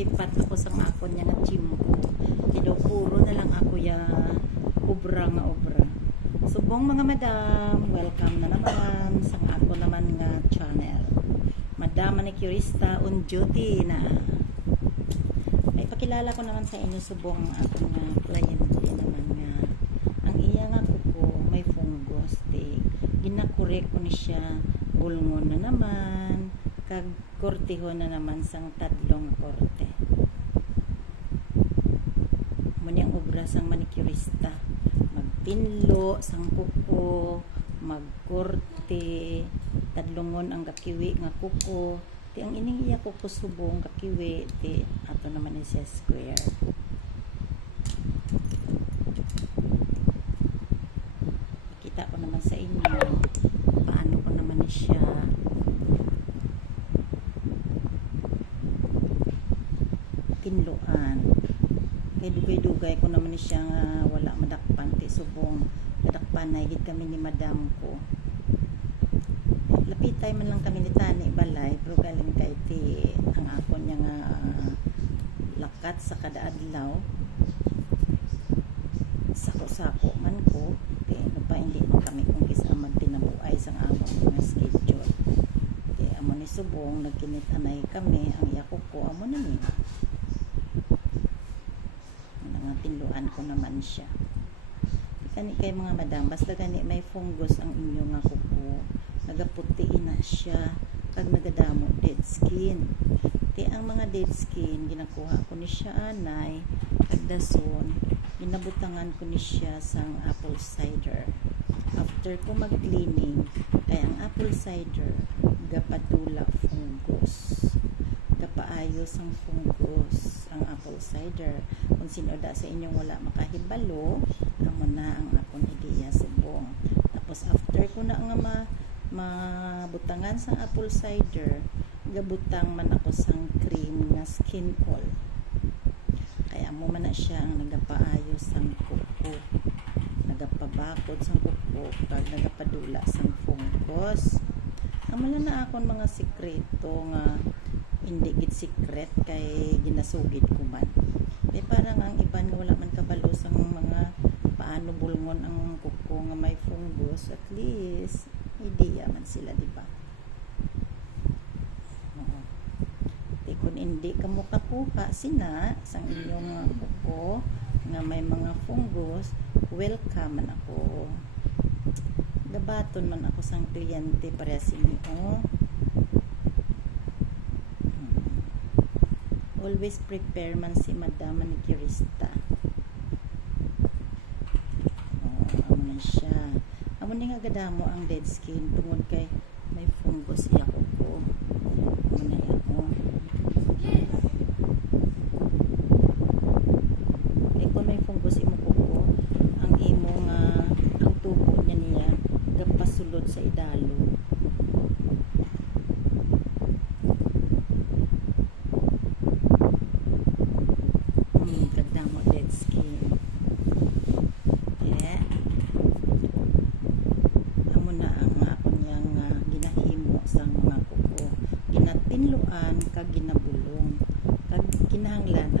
lipat ako sa akon niya nga chimpo. Kaya puro na lang ako ya obra nga obra. Subong mga madam, welcome na naman sa ako naman nga channel. Madam Manicurista on duty na. Ay pakilala ko naman sa inyo subong ako nga kliyente naman nga. Ang iya nga kuko may fungus di. Ginakorek ko ni siya bulngon na naman kag kortihon na naman sang tadlong korte. Muni ang obra sang manicurista. Magpinlo sang kuko, magkorte, tadlongon ang kakiwi nga kuko. Ti ang ining iya kuko subong kakiwi ti ato naman ni siya square. Kita ko naman sa inyo paano ko naman ni siya pinluan. Kaya dugay-dugay ko naman ni siya nga wala madakpan ti subong madakpan na higit kami ni madam ko. Lapitay man lang kami ni tani balay pero galing kay ti ang ako niya nga lakat sa kada adlaw sako-sako man ko ti pa hindi na kami kung kisa magtinabuay sang among mga schedule. Ti amo ni subong nagkinit-anay kami ang yako ko amo na ni tinluan ko naman siya. Kani kay mga madam, basta gani may fungus ang inyo nga kuko, nagaputi na siya, kag nagadamo dead skin. Ti ang mga dead skin ginakuha ko ni siya anay, kag dason, ginabutangan ko ni siya sang apple cider. After ko mag-cleaning, kay ang apple cider gapadula fungus. Kapaayos ang fungus ang apple cider. Kung sino da sa inyong wala makahibalo, amo na ang akong ideya subong. Tapos after ko na nga mabutangan sang apple cider, gabutang man ako sang cream nga skin oil. Kaya amo man na siya ang nagapaayos sang kuko, nagapabakod sang kuko, kag nagapadula sang fungus. Amo na akong mga sikreto nga hindi git secret kay ginasugid ko man. Eh parang ang iban nga wala man kabalo sa mga paano bulngon ang kuko nga may fungus, at least ideya man sila, di ba? Di kun hindi kamo kakuha sina sang inyong kuko nga may mga fungus, welcome man ako. Gabaton man ako sang kliyente para sinyo. Always prepare man si Madam Manicurista. Amo na siya. Amo ni nga gadamo ang dead skin tungod kay may fungus iya ko. Amo na ako. Kay kung may fungus imo kuko, ang imo nga ang tubo niya gapasulod sa idalo. Kadamo dead skin. Yeah. Amo na ang ako niyang ginahimo sang mga kuko. Ginatinluan kag ginabulong. Kag kinahanglan